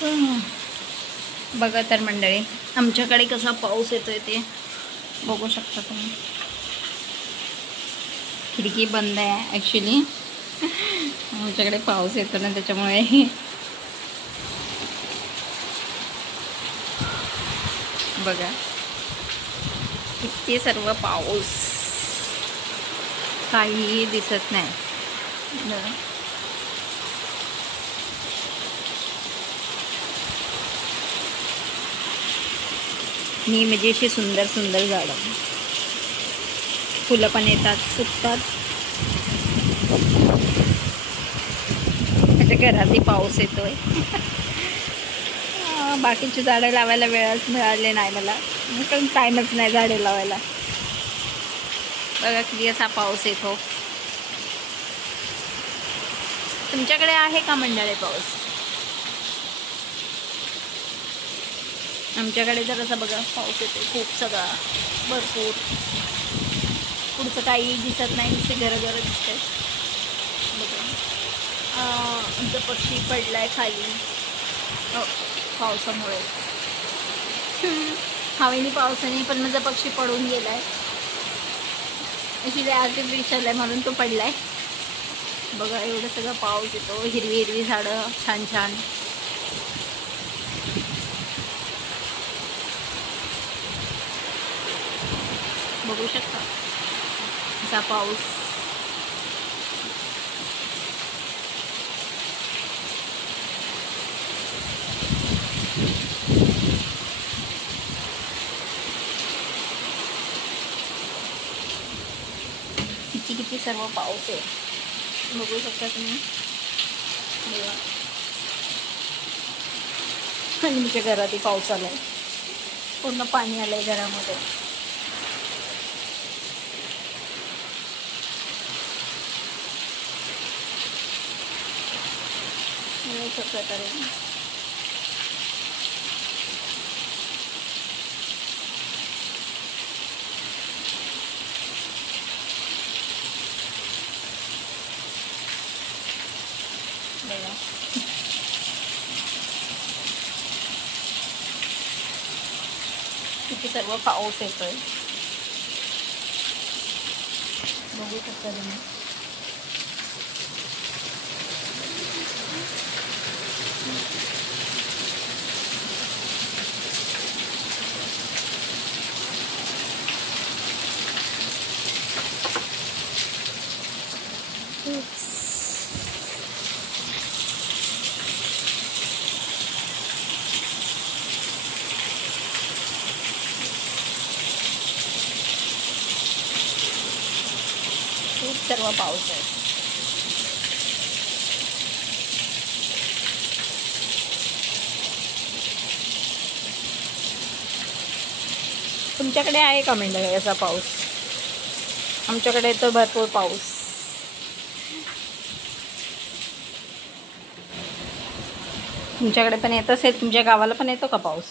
बघा तर मंडळी, आमच्याकडे कसा पाऊस येतोय ते बघू शकता तुम्ही. खिडकी बंद आहे ॲक्च्युली. आमच्याकडे पाऊस येतो ना, त्याच्यामुळे. बघा किती सर्व पाऊस, काहीही दिसत नाही. मी म्हणजे अशी सुंदर सुंदर झाडं, फुलं पण येतात, सुकतात. माझ्या घरातही पाऊस येतोय. बाकीची झाडं लावायला वेळच मिळाले नाही मला, पण टाईमच नाही झाडे लावायला. बघा किती असा पाऊस येतो. तुमच्याकडे आहे का मंडळी पाऊस? आमच्याकडे जर असं बघा पाऊस येतो खूप सगळा, भरपूर. पुढचं काही दिसत नाही, नुसते घरं दिसतात. बघा आमचा पक्षी पडलाय खाली पावसामुळे. हवेने पावसाने पण माझा पक्षी पडून गेलाय. अशी आर्टिफिशियल आहे म्हणून तो पडलाय. बघा एवढं सगळं पाऊस येतो, हिरवी हिरवी झाडं छान छान. बघू शकता असा पाऊस. किती किती सर्व पाऊस आहे, बघू शकता तुम्ही. आणि आमच्या घरातही पाऊस आलाय, पूर्ण पाणी आलंय घरामध्ये. अशा प्रकारे बघा. किती सर्व पाऊस येतोय, बघू शकता तुम्ही. खूप सर्व पाऊस आहे. तुमच्याकडे आहे का मंडळी असा पाऊस? आमच्याकडे तर भरपूर पाऊस. तुमच्याकडे पण येत असेल, तुमच्या गावाला पण येतो का पाऊस?